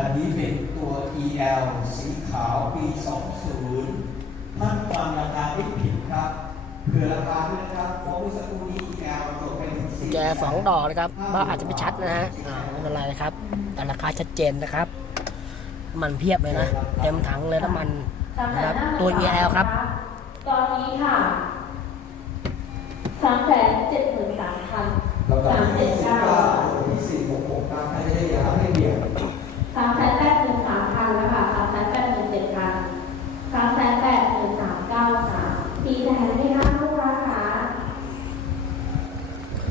คันนี้เป็นตัว EL สีขาวปี 20 ท่านฟังราคาไม่ผิดครับเผื่อราคาด้วยนะครับเพราะเมื่อสักครู่นี้ EL ตกไปถึงกุญแจสองดอกนะครับบ้าอาจจะไม่ชัดนะฮะอ่าไม่เป็นไรครับ แต่ราคาชัดเจนนะครับน้ำมันเพียบเลยนะ เต็มถังเลยน้ำมันนะครับ ตัว EL ครับ ตอนนี้ค่ะสามแสนเจ็ดห นไหมคะลูกค้าคะ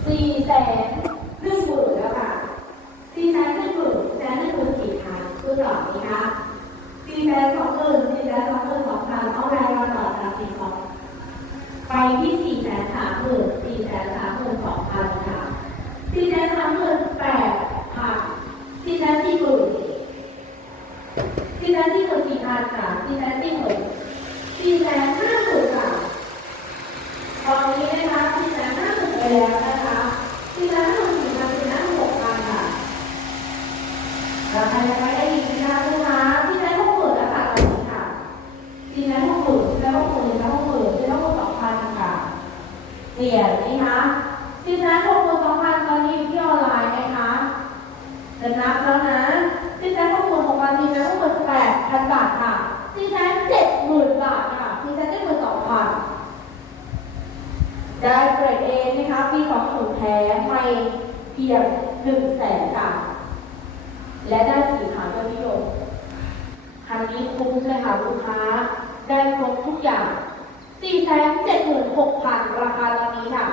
สี่แสนครึ่งหมื่นแล้วค่ะสี่แสนครึ่งหมื่นแสนหนึ่งหมื่นสี่พันคือดอกนี้คะสี่แสนสองหมื่นสี่แสนสองหมื่นสองพันเอาแรงมาต่อจากสี่สองไปที่สี่แสนสามหมื่นสี่แสนสามหมื่นสองพันค่ะสี่แสนสามหมื่นแปดพันสี่แสนสี่หมื่นสี่แสนสี่หมื่นสี่พันค่ะสี่แสนสี่หมื่นสี่แสนห้าหมื่นค่ะ ตอนนี้นะคะสี่แสนห้าหมื่นไปแล้วนะคะสี่นห้าหมื่นสี่พันสี่แสนหกพันค่ะราคาจะไม่ได้ดีนะคะลูกค้าสี่แสนหกหมื่นแล้วค่ะตอนนี้ค่ะสี่แสนหกหมื่นสี่แสนหกหมื่นสี่แสนหกหมื่นสี่แสนหกสองพันค่ะเปลี่ยนไหมคะสี่แสนหกหมื่นสองพันตอนนี้อยู่ที่ออนไลน์ไหมคะจะนับแล้วนะสี่แสนหกหมื่นหกพันสี่แสนหกหมื่นแปดพันบาทค่ะสี่แสนเจ็ดหมื่นบาทค่ะสี่แสนเจ็ดหมื่นสองพัน ได้เกรดเอนะคะปีสองศูนย์แท้ไม่เพียงหนึ่งแสนค่ะและได้สีขาวยอดนิยมคันนี้คุ้มเลยค่ะลูกค้า ได้ครบทุกอย่าง 476,000 ราคาตอนนี้ค่ะ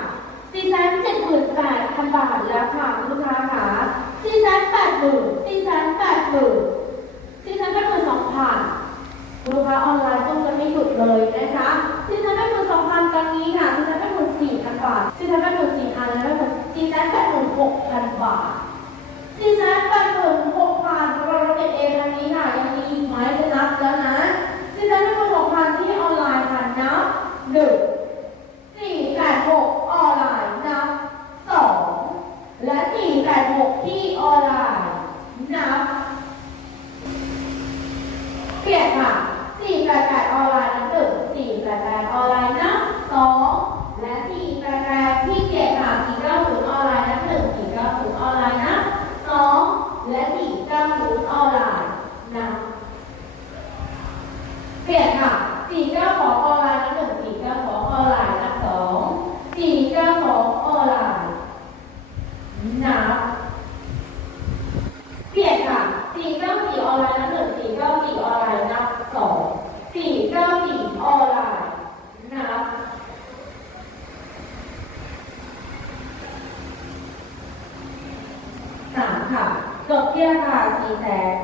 478,000 บาทแล้วค่ะลูกค้าค่ะ480,000 480,000 482,000ลูกค้าออนไลน์ต้องจะไม่หยุดเลยนะคะ482,000ตอนนี้ค่ะ484,000 บาท484,000แล้วก็486,000บาทสี่แสนแปดหมื่นหกพันสำหรับรถเด็กเองอันนี้ค่ะยังมีอีกไหมจะนับแล้วนะสี่แสนแปดหมื่นหกพันที่ออนไลน์ค่ะนับหนึ่งสี่แปดหกออนไลน์นับสองและสี่แปดหกที่ออนไลน์นับเปลี่ยนค่ะสี่แปดแปดออนไลน์นับหนึ่งสี่แปดแปดออนไลน์นับสองและสี่แปดแปดที่เกียรค่ะสี่เก้าศูนย์ออนไลน์นับหนึ่งสี่เก้าศูนย์ออนไลน์นับ สองและสี่เก้าศูนย์ออนไลน์นะเปลี่ยนค่ะสี่เก้าสองออนไลน์นะหนึ่งสี่เก้าสองออนไลน์นะสองสี่เก้าสองออนไลน์นับเปลี่ยนค่ะสี่เก้าสี่ออนไลน์นะหนึ่งสี่เก้าสี่ออนไลน์นับสองสี่เก้าสี่ออนไลน์นับ ดอกเบี้ยค่ะสี่แสน